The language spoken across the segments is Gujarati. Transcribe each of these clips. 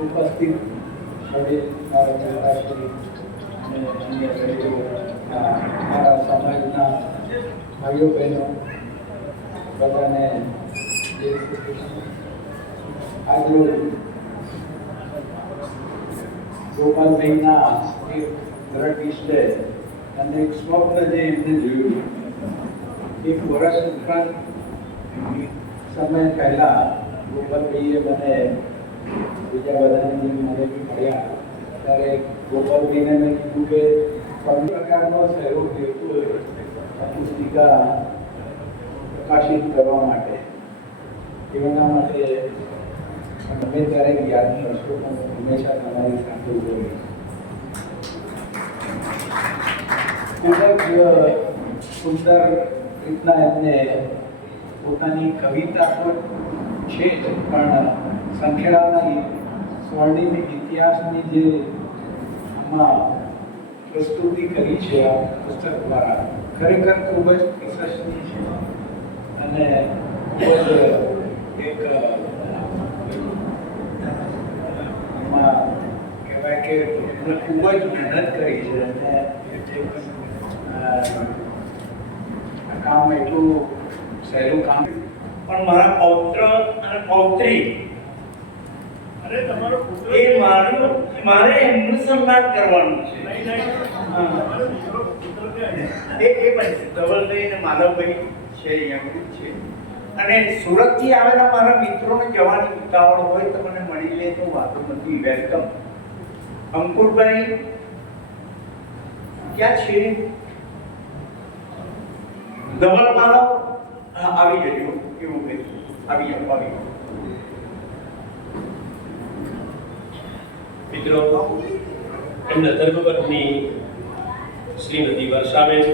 ઉપસ્થિત વડીલ મારા દાદાશ્રી અને અન્ય વડીલો, આ મારા સમાજના ભાઈઓ બહેનો બધાને જય શ્રી કૃષ્ણ આજરોજ ગોપાલભાઈના એક દ્રઢ ઈષ્ટે અને એક સ્વપ્ન જે એમને જોયું એક વર્ષ ઉપરાંત સમય પહેલા ગોપાલભાઈએ મને બીજા બધાની જેમ મને બી મળ્યા. ત્યારે ગોપાલભાઈને મેં કીધું કે કોઈ પ્રકારનો સહયોગ જોઈતો હોય પુસ્તિકા પ્રકાશિત કરવા માટે. એના માટે તમે ક્યારેક યાદ કરશો પણ હંમેશા તમારી સાથે ઊભો ખૂબ સુંદર રીતના એમને પોતાની કવિતા પણ છે જ પણ સંખેડાના સ્વર્ણિમ ઇતિહાસની જે આમાં પ્રસ્તુતિ કરી છે આ પુસ્તક દ્વારા, ખરેખર ખૂબ જ પ્રશંસનીય છે. અને ખૂબ જ એક એમાં કહેવાય કે એમણે ખૂબ જ મહેનત કરી છે અને કામ એટલું સહેલું કામ. પણ મારા પૌત્ર અને પુત્ર એ મારું મારે એમનું સન્માન કરવાનું છે. એ એ પણ ધવલભાઈ અને માધવભાઈ છે અહીંયા છે. અને સુરતથી આવેલા મારા મિત્રોને જવાની ઉતાવળ હોય તો મને મળી લે તો વાતો નથી. વેલકમ અંકુરભાઈ ક્યાં છે? ધવલ માધવ? આવી જજો. એવું કે આવી જાઓ આવી. મિત્રો, એમના ધર્મપત્ની શ્રીમતી વર્ષાબેન,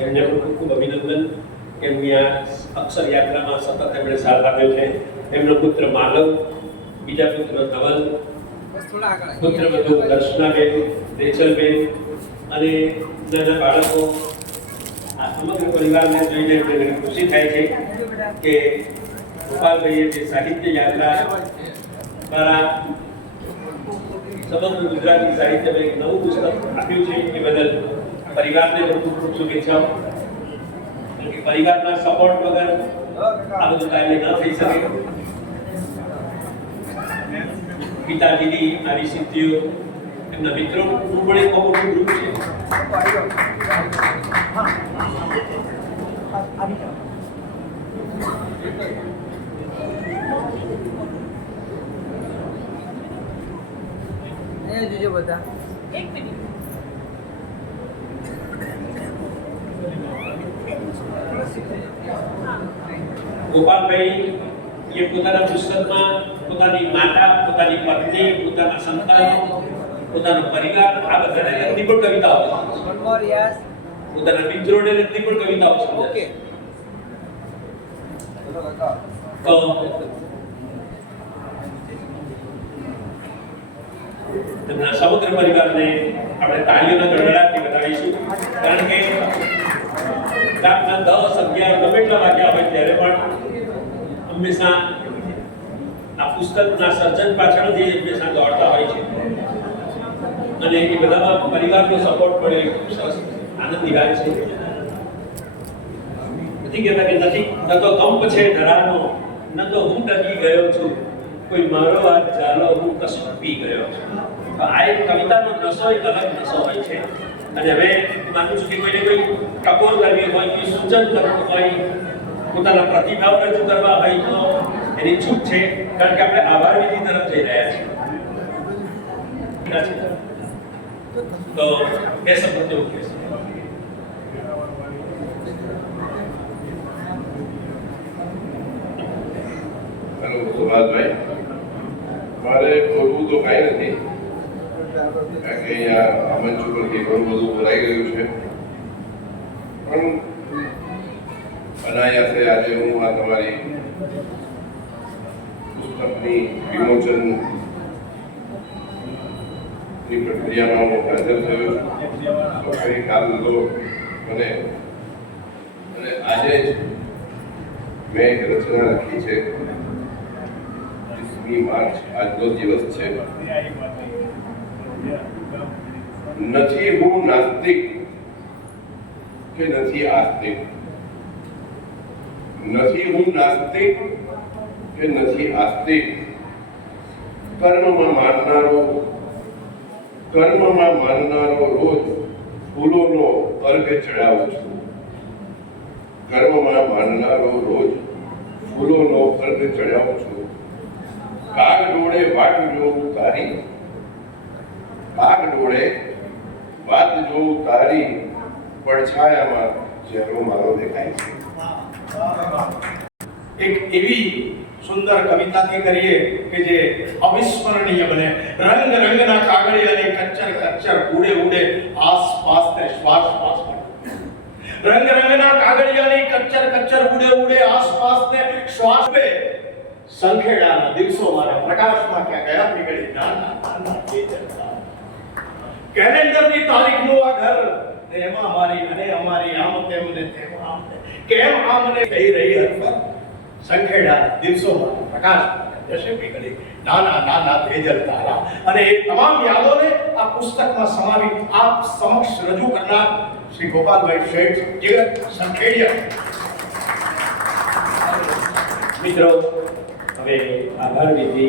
એમને પણ ખૂબ ખૂબ અભિનંદન. એમની આ અક્ષર યાત્રામાં સતત એમણે સાથ આપ્યો છે. એમનો પુત્ર માલવ, બીજા પુત્ર ધવલ, પુત્ર વધુ દર્શનાબેન, રેચલબેન અને નાના બાળકો. આ સમગ્ર પરિવારને જોઈને એમને ખુશી થાય છે કે ગોપાલભાઈએ જે સાહિત્ય યાત્રા દ્વારા સમગ્ર ગુજરાતી સાહિત્યમાં એક નવું પુસ્તક આપ્યું છે એ બદલ પરિવારને પણ ખૂબ ખૂબ શુભેચ્છાઓ. કે પરિવારના સપોર્ટ વગર આ બધું કાર્ય ન થઈ શકે. પિતાજીની આવી સિદ્ધિઓ, એમના મિત્રોનું પણ એક મોટું ગ્રુપ છે. અહીંયા જોજો બધા. ગોપાલભાઈ એ પોતાના પુસ્તકમાં પોતાની માતા પોતાની પત્ની પોતાના સંતાનો પોતાનો પરિવાર આ બધાને લગતી પણ કવિતાઓ. પોતાના મિત્રોને લગતી પણ કવિતાઓ ઓકે. તો તેમના સમગ્ર પરિવારને આપણે તાળીઓના ગણગડાટથી બતાવીશું કારણ કે રાતના દસ, અગિયાર ગમે એટલા વાગ્યા હોય ત્યારે પણ હંમેશા આ પુસ્તકના સર્જન પાછળ જે હંમેશા દોડતા હોય છે. અને એ બધામાં પરિવારનો સપોર્ટ મળે સરસ આનંદની વાત છે. નથી કહેતા કે નથી, ન તો કંપ છે ધરાનો, ન તો હું ડગી ગયો છું. કોઈ મારો હાથ ચાલો, હું કશું પી ગયો છું. આ એક કવિતાનો નશો, એક અલગ નશો હોય છે. અને હવે માનું છું કે કોઈને કોઈ ટકોર કરવી હોય, કોઈ સૂચન કરવું હોય, પોતાના પ્રતિભાવ રજૂ કરવા હોય તો એની છૂટ છે, કારણ કે આપણે આભાર વિધિ તરફ જઈ રહ્યા છીએ. તો બે શબ્દો મૂકીએ છીએ હેલો સુભાષભાઈ મારે બોલવું તો કાંઈ નથી. અહીંયા આ મંચ ઉપરથી ઘણું બધું બોલાઈ ગયું છે. પણ અનાયાસે આજે હું આ તમારી પુસ્તકની વિમોચનની પ્રક્રિયામાં હું હાજર થયો છું. કાલ તો મને અને આજે જ મેં એક રચના લખી છે. માર્ચ આજનો દિવસ છે. નથી હું નાસ્તિક. કે નથી આસ્તિક. નથી હું નાસ્તિક કે નથી આસ્તિક. કર્મમાં માનનારો કર્મમાં માનનારો રોજ ફૂલોનો અર્ઘ ચડાવું છું. કર્મમાં માનનારો રોજ ફૂલોનો અર્ઘ ચડાવું છું. કાગ ડોળે વાટ જોઉં તારી? કાગ ડોળે વાત જોઉં તારી પડછાયામાં ચહેરો મારો દેખાય છે. એક એવી સુંદર કવિતાથી કરીએ કે જે અવિસ્મરણીય બને. રંગ રંગના કાગળિયાની કચ્ચર કચ્ચર ઉડે ઉડે આસપાસ ને શ્વાસ શ્વાસ રંગ રંગના કાગળિયાની કચ્ચર કચ્ચર ઉડે ઉડે આસપાસ ને શ્વાસ પે સંખેડાના દિવસો મારા પ્રકાશમાં ક્યાં ગયા નીકળી નાના તે જલસા. કેલેન્ડરની તારીખનું આ ઘર એમાં મારી અને અમારી આમ તેમ ને તેમ આમ કેમ આમ ને કહી રહી અથવા સંખેડા દિવસોમાં પ્રકાશ જશે પીગળી નાના નાના ભેજલ તારા અને એ તમામ યાદોને આ પુસ્તકમાં સમાવી આપ સમક્ષ રજૂ કરનાર શ્રી ગોપાલભાઈ શેઠ જગત સંખેડિયા. મિત્રો, હવે આભાર વિધિ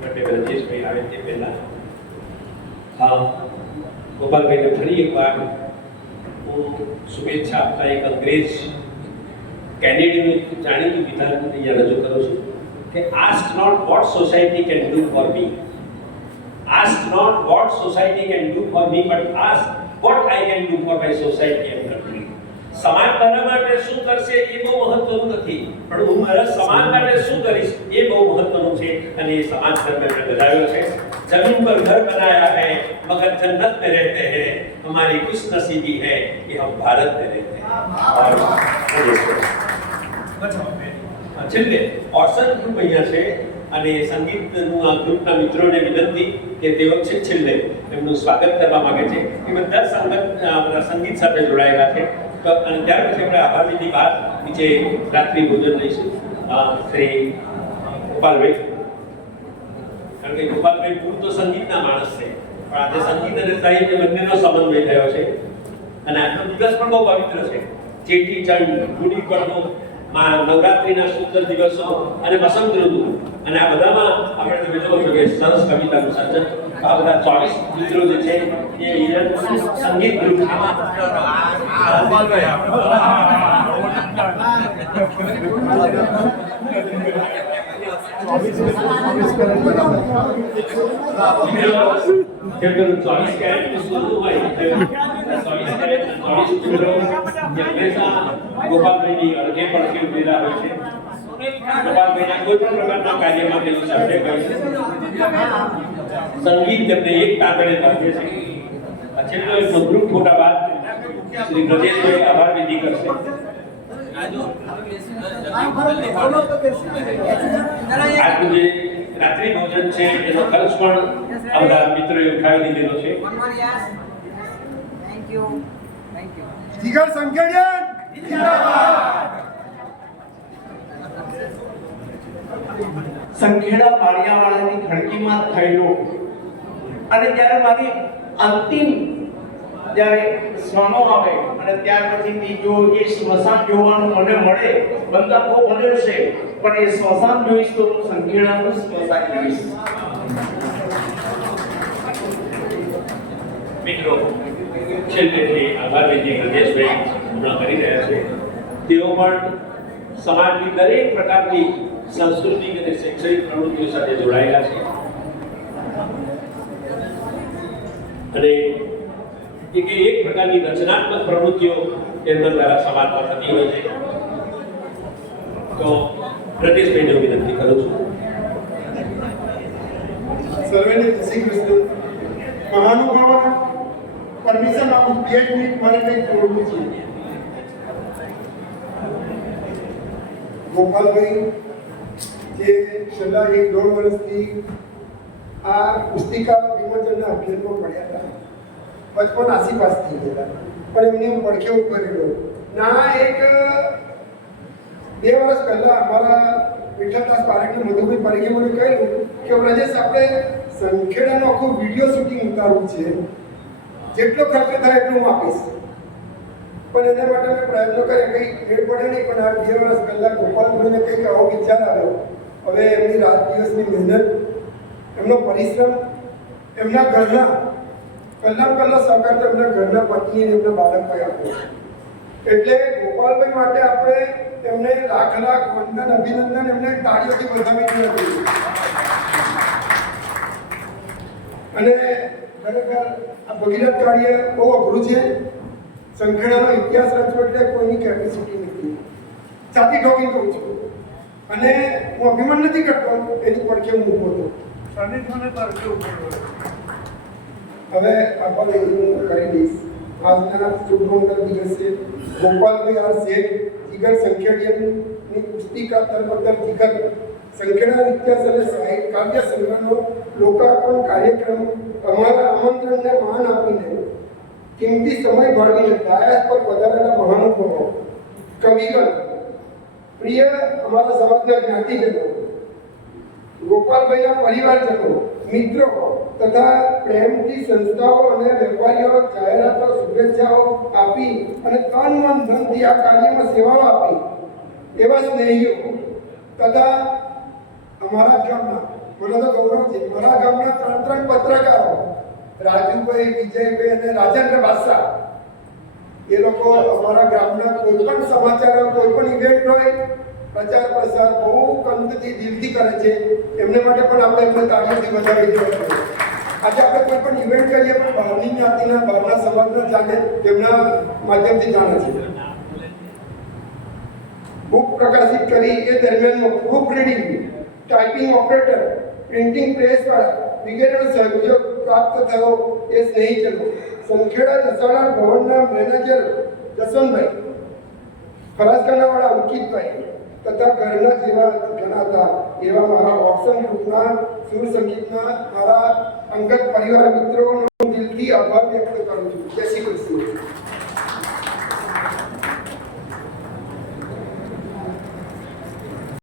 માટે રજેશભાઈ આવે તે પહેલા. હા ગોપાલભાઈને ફરી એકવાર હું શુભેચ્છા આપતા એક અંગ્રેજ કેનેડીનું જાણીતું વિધાન અહીંયા રજૂ કરું છું કે ask not what society can do for me ask not what society can do for me but ask what I can do for my society સમાજ મારા માટે શું કરશે એ બહુ મહત્વનું નથી પણ હું મારા સમાજ માટે શું કરીશ એ બહુ મહત્વનું છે અને એ સમાજ ધર્મ મેં બધાવ્યો છે जमीन पर घर बनाया है मगर जन्नत में रहते हैं हमारी खुश नसीबी है कि हम भारत में रहते हैं और છેલ્લે ઓર્સન ગ્રુપ અહીંયા છે અને સંગીતનું આ ગ્રુપના મિત્રોને વિનંતી કે તેઓ છે છેલ્લે એમનું સ્વાગત કરવા માંગે છે એ બધા સંગત અ, બધા સંગીત સાથે જોડાયેલા છે તો અને ત્યાર પછી આપણે આભાર વિધિ બાદ નીચે રાત્રિ ભોજન લઈશું. શ્રી ગોપાલભાઈ. કારણ કે ગોપાલભાઈ મૂળ સંગીતના માણસ છે. પણ આજે સંગીત અને સાહિત્ય બંનેનો સમન્વય થયો છે. અને આજનો દિવસ પણ બહુ પવિત્ર છે. ચેટી ચંડ ગુડી પડવો માં, નવરાત્રિના સુંદર દિવસો અને વસંત ઋતુ. અને આ બધામાં આપણે તમે જોવો છો કે સરસ કવિતાનું સર્જન આ બધા ચોવીસ મિત્રો જે છે એ સંગીત ગ્રુપ. ચોવીસ કેરેટ ચોવીસ કેરેટ ચોવીસ કિલો હંમેશા છે. ગોપાલભાઈના કોઈ પણ પ્રકારના કાર્યમાં તેનું સહયોગ હોય છે. સંગીત તેમને એક તાંતણે બાંધે છે. આ છેલ્લો એક મધુર ફોટા બાદ શ્રી બ્રજેશભાઈ આભાર વિધિ કરશે. આજનું જે રાત્રિ ભોજન છે એનો ખર્ચ પણ આ બધા મિત્રોએ ઉઠાવી દીધેલો છે. you. જીગર સંખેડિયા સંખેડા પાળિયાવાળાની ખડકીમાં થયેલો. અને ત્યારે મારી અંતિમ જ્યારે સ્વાનો આવે અને ત્યાર પછી બીજો એ સ્મશાન જોવાનું મને મળે, બંધા બહુ મળ્યો છે, પણ એ સ્મશાન જોઈશ તો હું સંખેડાનું સ્મશાન જોઈશ. મિત્રો, છેલ્લે જે હૃદયભાઈ હમણાં કરી રહ્યા છે, તેઓ પણ સમાજની દરેક પ્રકારની સાંસ્કૃતિક અને શૈક્ષણિક પ્રવૃત્તિઓ સાથે જોડાયેલા છે. અને એક એક પ્રકારની રચનાત્મક પ્રવૃત્તિઓ તેમના દ્વારા સમાજમાં થતી હોય છે. તો પ્રદેશભાઈને હું વિનંતી કરું છું. સર્વેને જય શ્રી કૃષ્ણ. મહાનુભાવોના પરમિશન આપું, બે મિનિટ મારે કંઈક જોડવું છે. ગોપાલભાઈ જે છેલ્લા એક દોઢ વર્ષથી આ પુસ્તિકા વિમોચનના અભિયાનમાં પડ્યા હતા. બચપન આસીપાસ થઈ ગયા પણ એમને હું પડખે ઊભો રહેલો. ના, એક, બે વર્ષ પહેલા અમારા વિઠ્ઠલદાસ પારેખને મધુભાઈ પારેખે મને કહ્યું કે બ્રજેશ આપણે સંખેડાનું આખું વીડિયો શૂટિંગ ઉતારવું છે. જેટલો ખર્ચો થાય એટલો હું આપીશ. પણ એના માટે મેં પ્રયત્નો કર્યા. કંઈ મેળ પડે નહીં, પણ આ બે વર્ષ પહેલાં ગોપાલભાઈને કંઈક આવો વિચાર આવ્યો. હવે એમની રાત દિવસની મહેનત, એમનો પરિશ્રમ, એમના ઘરના, કલાક કલાક સહકાર તો એમના ઘરના પત્ની અને એમના બાળકોએ આપ્યો એટલે ગોપાલભાઈ માટે આપણે એમને લાખ લાખ વંદન, અભિનંદન એમને તાળીઓથી વધાવી જોઈએ અને ખરેખર આ ભગીરથ કાર્ય બહુ અઘરું છે. સંખેડાનો ઇતિહાસ રચવો એટલે કોઈની કેપેસિટી નથી. ચાતી ઠોકી કહું છું. અને હું અભિમાન નથી કરતો એની પડખે હું ઊભો હતો પરથી ઉપર હવે આપણે હું કરી દઈશ. આજના શુભ મંગલ દિવસે ગોપાલભાઈ આર શેઠ જીગર સંખેડિયનની પુસ્તિકા તરબતર જીગર સંખેડા ઇતિહાસ અને સાહિત્ય કાવ્ય સંગ્રહનો લોકાર્પણ કાર્યક્રમ અમારા આમંત્રણને માન આપીને કિંમતી સમય ફાળવીને ડાયસ પર વધારેલા મહાનુભાવો કવિગણ પ્રિય, અમારા સમાજના જ્ઞાતિજનો, ગોપાલભાઈના પરિવારજનો, મિત્રો તથા પ્રેમથી સંસ્થાઓ અને વેપારીઓ જાહેરાતો, શુભેચ્છાઓ આપી અને તન મન ધનથી આ કાર્યમાં સેવાઓ આપી, એવા સ્નેહીઓ તથા અમારા ગામમાં મને તો ગૌરવ છે મારા ગામના ત્રણ ત્રણ પત્રકારો, રાજુભાઈ, વિજયભાઈ અને રાજેન્દ્ર બાદશાહ એ લોકો અમારા ગામના કોઈ પણ સમાચાર કોઈ પણ ઇવેન્ટ હોય, પ્રચાર પ્રસાર બહુ કંતથી દિલથી કરે છે. એમને માટે પણ આપણે એમને તાળીઓથી વધાવી જોઈએ. આજે આપણે કોઈ પણ ઇવેન્ટ કરીએ પણ બહારની જ્ઞાતિના, બહારના સમાજના જાણે તેમના માધ્યમથી જાણે છે. બુક પ્રકાશિત કરી, એ દરમિયાન book reading typing operator printing press વાળા વગેરેનો સહયોગ પ્રાપ્ત થયો. એ સ્નેહીજનો સંખેડા જસાણા ભવનના મેનેજર જસનભાઈ ફરાસખાનાવાળા અંકિતભાઈ તથા ઘરના જેવા ગણાતા એવા મારા વોટ્સઅપ ગ્રુપના, સુર સંગીતના મારા અંગત પરિવાર મિત્રોનો દિલથી આભાર વ્યક્ત કરું છું. જય શ્રી કૃષ્ણ.